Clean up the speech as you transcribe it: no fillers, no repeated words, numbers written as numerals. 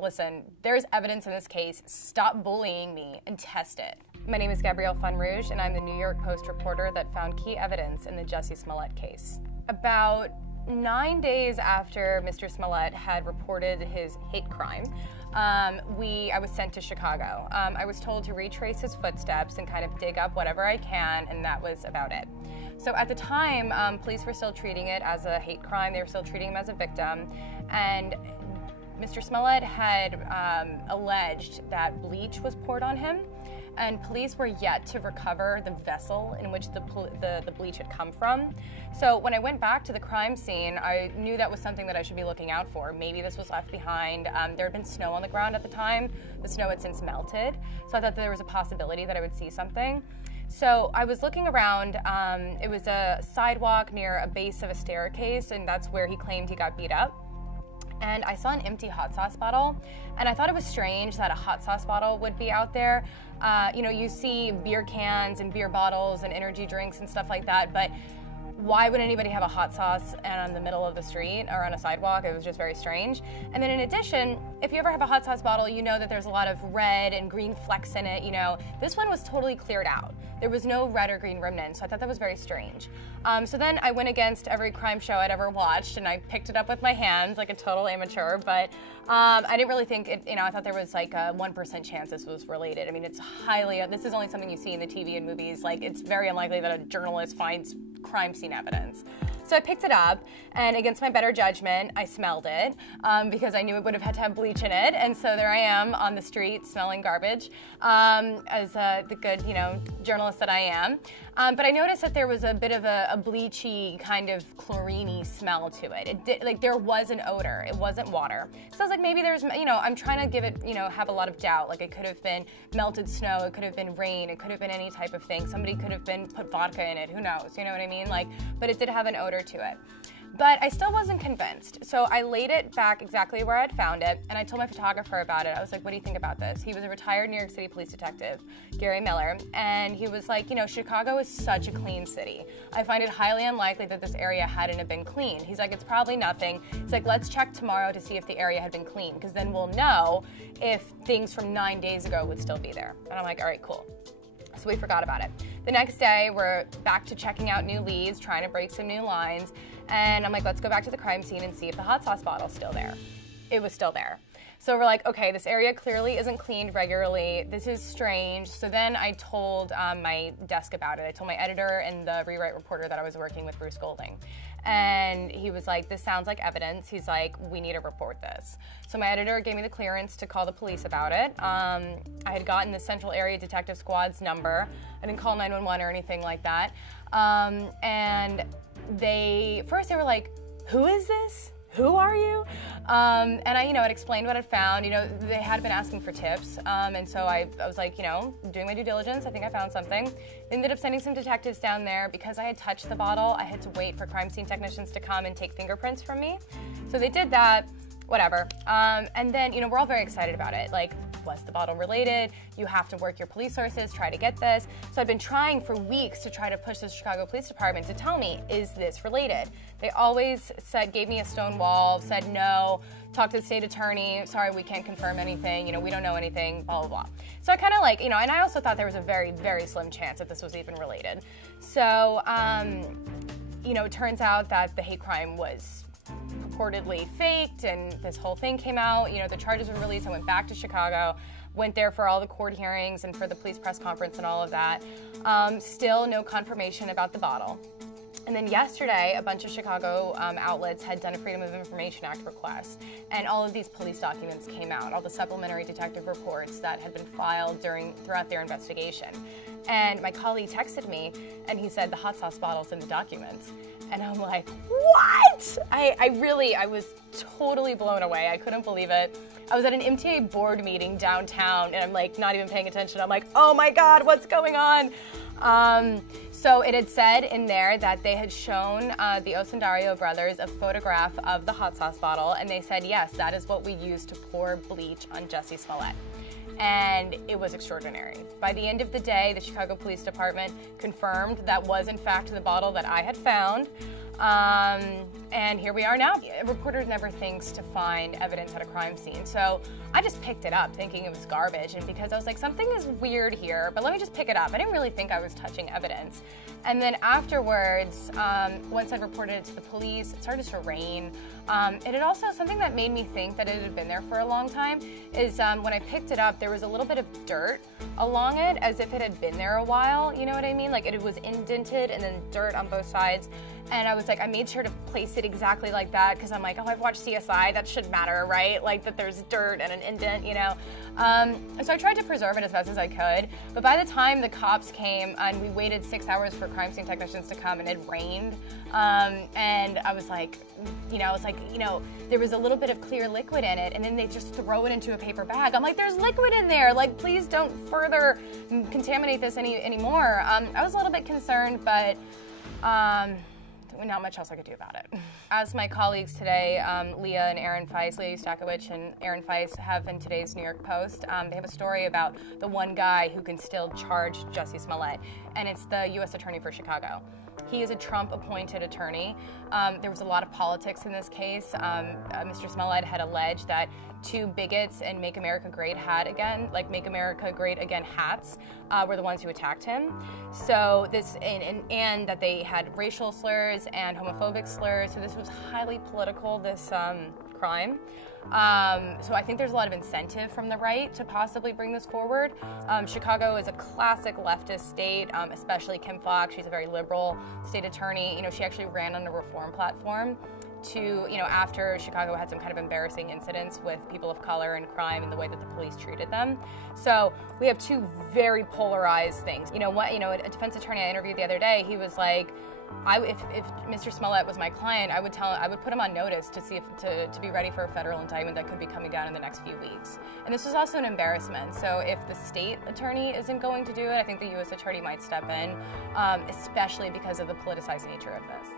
Listen, there's evidence in this case. Stop bullying me and test it. My name is Gabrielle Funrouge, and I'm the New York Post reporter that found key evidence in the Jussie Smollett case. About 9 days after Mr. Smollett had reported his hate crime, I was sent to Chicago. I was told to retrace his footsteps and kind of dig up whatever I can, and that was about it. So at the time, police were still treating it as a hate crime. They were still treating him as a victim, and Mr. Smollett had alleged that bleach was poured on him, and police were yet to recover the vessel in which the bleach had come from. So when I went back to the crime scene, I knew that was something that I should be looking out for. Maybe this was left behind. There had been snow on the ground at the time. The snow had since melted, so I thought there was a possibility that I would see something. So I was looking around. It was a sidewalk near a base of a staircase, and that's where he claimed he got beat up. And I saw an empty hot sauce bottle, and I thought it was strange that a hot sauce bottle would be out there. You know, you see beer cans and beer bottles and energy drinks and stuff like that, but why would anybody have a hot sauce in the middle of the street or on a sidewalk? It was just very strange. And then in addition, if you ever have a hot sauce bottle, you know that there's a lot of red and green flecks in it, you know. This one was totally cleared out. There was no red or green remnants, so I thought that was very strange. So then I went against every crime show I'd ever watched, and I picked it up with my hands like a total amateur, but I didn't really think, I thought there was like a 1% chance this was related. I mean, this is only something you see in the TV and movies. Like, it's very unlikely that a journalist finds crime scene evidence. So I picked it up, and against my better judgment, I smelled it because I knew it would have had to have bleach in it, and so there I am on the street smelling garbage as the good, journalist that I am. But I noticed that there was a bit of a bleachy kind of chlorine-y smell to it. There was an odor. It wasn't water. So I was like, maybe there's, I'm trying to give it, have a lot of doubt. Like, it could have been melted snow. It could have been rain. It could have been any type of thing. Somebody could have put vodka in it. Who knows? You know what I mean? But it did have an odor to it. But I still wasn't convinced. So I laid it back exactly where I'd found it, and I told my photographer about it. I was like, what do you think about this? He was a retired New York City police detective, Gary Miller, and he was like, Chicago is such a clean city. I find it highly unlikely that this area hadn't have been cleaned. He's like, it's probably nothing. He's like, let's check tomorrow to see if the area had been cleaned, because then we'll know if things from 9 days ago would still be there. And I'm like, all right, cool. So we forgot about it. The next day, we're back to checking out new leads, trying to break some new lines, and I'm like, let's go back to the crime scene and see if the hot sauce bottle's still there. It was still there. So we're like, okay, this area clearly isn't cleaned regularly. This is strange. So then I told my desk about it. I told my editor and the rewrite reporter that I was working with, Bruce Golding. And he was like, this sounds like evidence. He's like, we need to report this. So my editor gave me the clearance to call the police about it. I had gotten the Central Area Detective Squad's number. I didn't call 911 or anything like that. And first they were like, who is this? Who are you? And I, had explained what I'd found. They had been asking for tips, and so I was like, doing my due diligence. I think I found something. Ended up sending some detectives down there. Because I had touched the bottle, I had to wait for crime scene technicians to come and take fingerprints from me. So they did that, whatever. And then, we're all very excited about it. Like, was the bottle related? You have to work your police sources, try to get this. So I've been trying for weeks to try to push the Chicago Police Department to tell me, is this related? They always gave me a stone wall, said no, talked to the state attorney, sorry, we can't confirm anything, we don't know anything, blah, blah, blah. So I kind of and I also thought there was a very, very slim chance that this was even related. So, it turns out that the hate crime was purportedly faked, and this whole thing came out. The charges were released. I went back to Chicago, went there for all the court hearings and for the police press conference and all of that. Still no confirmation about the bottle. And then yesterday, a bunch of Chicago outlets had done a Freedom of Information Act request, and all of these police documents came out, all the supplementary detective reports that had been filed throughout their investigation. And my colleague texted me, and he said, the hot sauce bottle's in the documents. And I'm like, what? I was totally blown away. I couldn't believe it. I was at an MTA board meeting downtown, and I'm like not even paying attention. I'm like, oh my God, what's going on? So it had said in there that they had shown the Osundario brothers a photograph of the hot sauce bottle, and they said, yes, that is what we used to pour bleach on Jussie Smollett. And it was extraordinary. By the end of the day, the Chicago Police Department confirmed that was in fact the bottle that I had found. And here we are now. A reporter never thinks to find evidence at a crime scene, so I just picked it up thinking it was garbage, and because I was like, something is weird here, but let me just pick it up. I didn't really think I was touching evidence. And then afterwards, once I reported it to the police, it started to rain. And it also, something that made me think that it had been there for a long time is when I picked it up, there was a little bit of dirt along it, as if it had been there a while, you know what I mean? Like it was indented and then dirt on both sides. And I was like, I made sure to place it exactly like that because I'm like, oh, I've watched CSI, that should matter, right? Like that there's dirt and an indent, you know? So I tried to preserve it as best as I could, but by the time the cops came and we waited 6 hours for crime scene technicians to come and it rained, and I was like, there was a little bit of clear liquid in it, and then they just throw it into a paper bag. I'm like, there's liquid in there, like please don't further contaminate this anymore. I was a little bit concerned, but not much else I could do about it. As my colleagues today, Leah and Aaron Feist, Leah Ustakowicz and Aaron Feist have in today's New York Post, they have a story about the one guy who can still charge Jussie Smollett, and it's the U.S. Attorney for Chicago. He is a Trump-appointed attorney. There was a lot of politics in this case. Mr. Smollett had alleged that two bigots in Make America Great Make America Great Again hats were the ones who attacked him. So this, and that they had racial slurs and homophobic slurs. So this was highly political, this crime. So I think there's a lot of incentive from the right to possibly bring this forward. Chicago is a classic leftist state, especially Kim Foxx. She's a very liberal state attorney. You know, she actually ran on a reform platform to, after Chicago had some kind of embarrassing incidents with people of color and crime and the way that the police treated them. So we have two very polarized things. A defense attorney I interviewed the other day, he was like, if Mr. Smollett was my client, I would put him on notice to see if to be ready for a federal indictment that could be coming down in the next few weeks. And this is also an embarrassment. So if the state attorney isn't going to do it, I think the U.S. attorney might step in, especially because of the politicized nature of this.